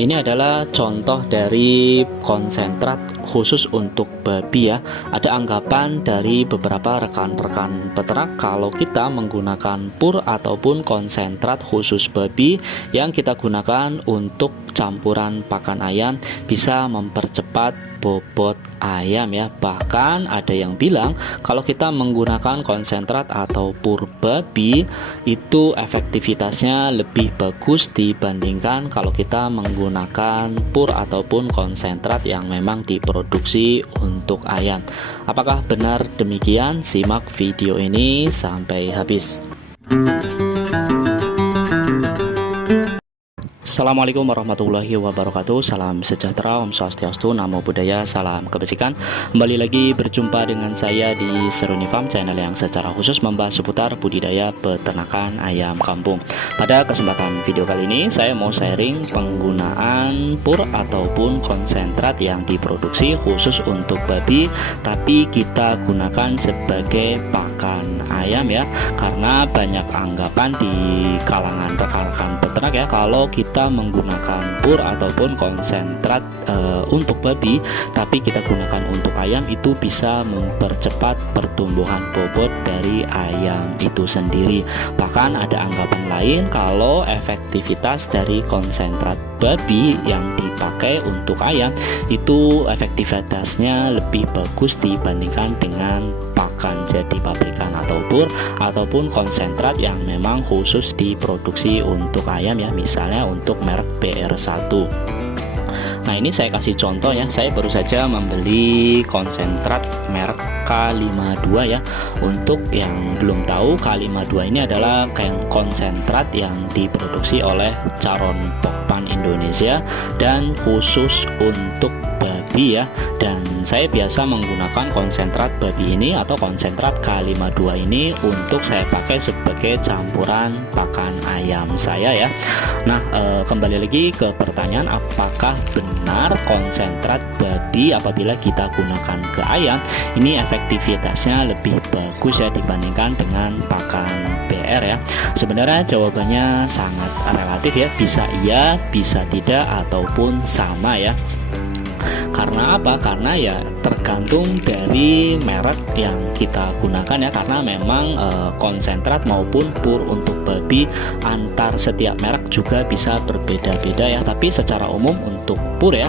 Ini adalah contoh dari konsentrat khusus untuk babi ya. Ada anggapan dari beberapa rekan-rekan peternak kalau kita menggunakan pur ataupun konsentrat khusus babi yang kita gunakan untuk campuran pakan ayam bisa mempercepat bobot ayam ya. Bahkan ada yang bilang kalau kita menggunakan konsentrat atau pur babi itu efektivitasnya lebih bagus dibandingkan kalau kita menggunakan pur ataupun konsentrat yang memang diproduksi untuk ayam. Apakah benar demikian? Simak video ini sampai habis. Assalamualaikum warahmatullahi wabarakatuh. Salam sejahtera, Om Swastiastu, Namo Buddhaya, salam kebajikan. Kembali lagi berjumpa dengan saya di Seruni Farm, channel yang secara khusus membahas seputar budidaya peternakan ayam kampung. Pada kesempatan video kali ini saya mau sharing penggunaan pur ataupun konsentrat yang diproduksi khusus untuk babi tapi kita gunakan sebagai pakan ayam ya. Karena banyak anggapan di kalangan rekan-rekan peternak ya, kalau kita menggunakan pur ataupun konsentrat untuk babi tapi kita gunakan untuk ayam itu bisa mempercepat pertumbuhan bobot dari ayam itu sendiri. Bahkan ada anggapan lain kalau efektivitas dari konsentrat babi yang dipakai untuk ayam itu efektivitasnya lebih bagus dibandingkan dengan pakan jadi pabrikan atau pur ataupun konsentrat yang memang khusus diproduksi untuk ayam ya, misalnya untuk merek BR1. Nah, ini saya kasih contoh ya. Saya baru saja membeli konsentrat merek K52 ya. Untuk yang belum tahu, K52 ini adalah konsentrat yang diproduksi oleh Charon Pokpan Indonesia dan khusus untuk babi ya. Dan saya biasa menggunakan konsentrat babi ini atau konsentrat K52 ini untuk saya pakai sebagai campuran pakan ayam saya ya. Nah, kembali lagi ke pertanyaan, apakah benar konsentrat babi apabila kita gunakan ke ayam ini efektivitasnya lebih bagus ya dibandingkan dengan pakan BR ya? Sebenarnya jawabannya sangat relatif ya, bisa iya, bisa tidak, ataupun sama ya. Karena apa? Karena ya tergantung dari merek yang kita gunakan ya. Karena memang konsentrat maupun pur untuk babi antar setiap merek juga bisa berbeda-beda ya. Tapi secara umum untuk pur ya,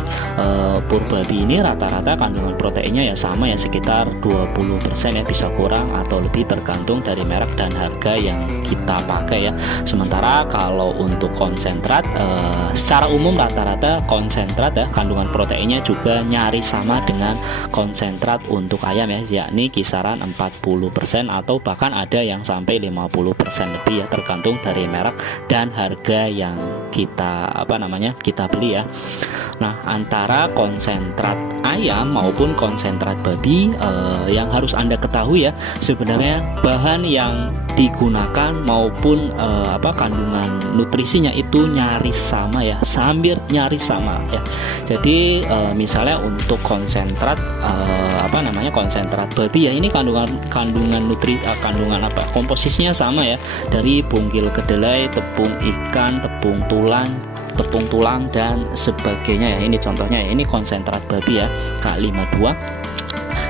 pur babi ini rata-rata kandungan proteinnya ya sama ya, sekitar 20% ya, bisa kurang atau lebih tergantung dari merek dan harga yang kita pakai ya. Sementara kalau untuk konsentrat secara umum rata-rata konsentrat ya kandungan proteinnya juga nyaris sama dengan konsentrat untuk ayam ya, yakni kisaran 40% atau bahkan ada yang sampai 50% lebih ya, tergantung dari merek dan harga yang kita kita beli ya. Nah, antara konsentrat ayam maupun konsentrat babi yang harus Anda ketahui ya, sebenarnya bahan yang digunakan maupun kandungan nutrisinya itu nyaris sama ya, hampir nyaris sama ya. Jadi misalnya untuk konsentrat konsentrat babi ya, ini kandungan komposisinya sama ya, dari bungkil kedelai, tepung ikan, tepung tulang dan sebagainya ya. Ini contohnya ya, ini konsentrat babi ya, K52.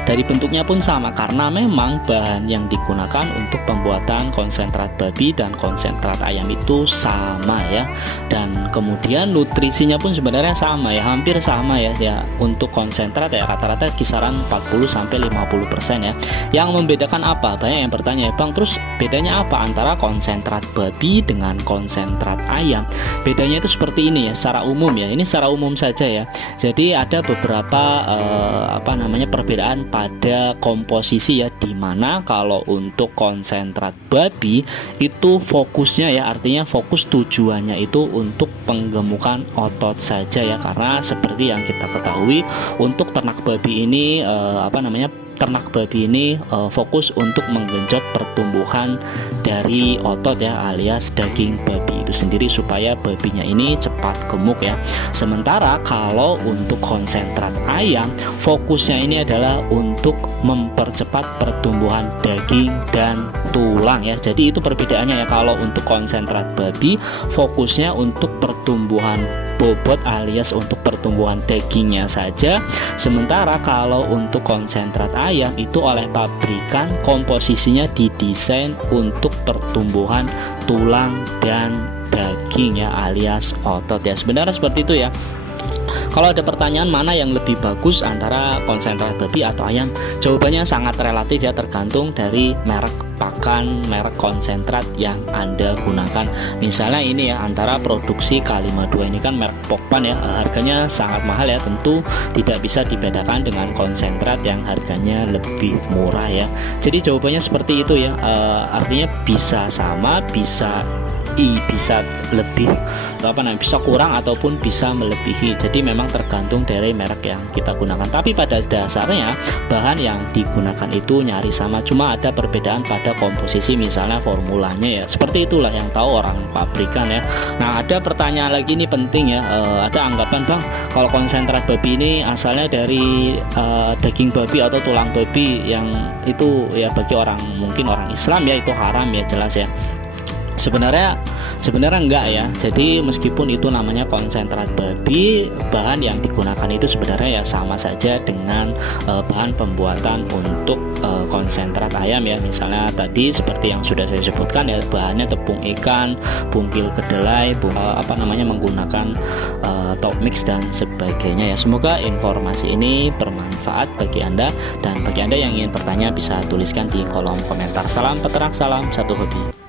Dari bentuknya pun sama karena memang bahan yang digunakan untuk pembuatan konsentrat babi dan konsentrat ayam itu sama ya. Dan kemudian nutrisinya pun sebenarnya sama ya, hampir sama ya. Untuk konsentrat ya rata-rata kisaran 40-50% ya. Yang membedakan apa? Banyak yang bertanya, Bang, terus bedanya apa antara konsentrat babi dengan konsentrat ayam? Bedanya itu seperti ini ya, secara umum ya. Ini secara umum saja ya. Jadi ada beberapa perbedaan pada komposisi ya, dimana kalau untuk konsentrat babi itu fokusnya ya, artinya fokus tujuannya itu untuk penggemukan otot saja ya. Karena seperti yang kita ketahui untuk ternak babi ini fokus untuk menggenjot pertumbuhan dari otot ya, alias daging babi itu sendiri supaya babinya ini cepat gemuk ya. Sementara kalau untuk konsentrat ayam fokusnya ini adalah untuk mempercepat pertumbuhan daging dan tulang ya. Jadi itu perbedaannya ya. Kalau untuk konsentrat babi fokusnya untuk pertumbuhan bobot alias untuk pertumbuhan dagingnya saja. Sementara kalau untuk konsentrat ayam itu oleh pabrikan komposisinya didesain untuk pertumbuhan tulang dan daging ya, alias otot ya. Sebenarnya seperti itu ya. Kalau ada pertanyaan mana yang lebih bagus antara konsentrat babi atau ayam, jawabannya sangat relatif ya, tergantung dari merek pakan, merek konsentrat yang Anda gunakan. Misalnya ini ya, antara produksi K52 ini kan merek Pokpan ya, harganya sangat mahal ya, tentu tidak bisa dibedakan dengan konsentrat yang harganya lebih murah ya. Jadi jawabannya seperti itu ya, artinya bisa sama, bisa lebih bisa kurang ataupun bisa melebihi. Jadi memang tergantung dari merek yang kita gunakan. Tapi pada dasarnya bahan yang digunakan itu nyaris sama, cuma ada perbedaan pada komposisi misalnya formulanya ya. Seperti itulah yang tahu orang pabrikan ya. Nah, ada pertanyaan lagi nih penting ya. Ada anggapan, Bang, kalau konsentrat babi ini asalnya dari daging babi atau tulang babi, yang itu ya bagi mungkin orang Islam ya itu haram ya, jelas ya. Sebenarnya enggak ya. Jadi meskipun itu namanya konsentrat babi, bahan yang digunakan itu sebenarnya ya sama saja dengan bahan pembuatan untuk konsentrat ayam ya. Misalnya tadi seperti yang sudah saya sebutkan ya, bahannya tepung ikan, bungkil kedelai, menggunakan top mix dan sebagainya ya. Semoga informasi ini bermanfaat bagi Anda, dan bagi Anda yang ingin bertanya bisa tuliskan di kolom komentar. Salam peternak, salam satu hobi.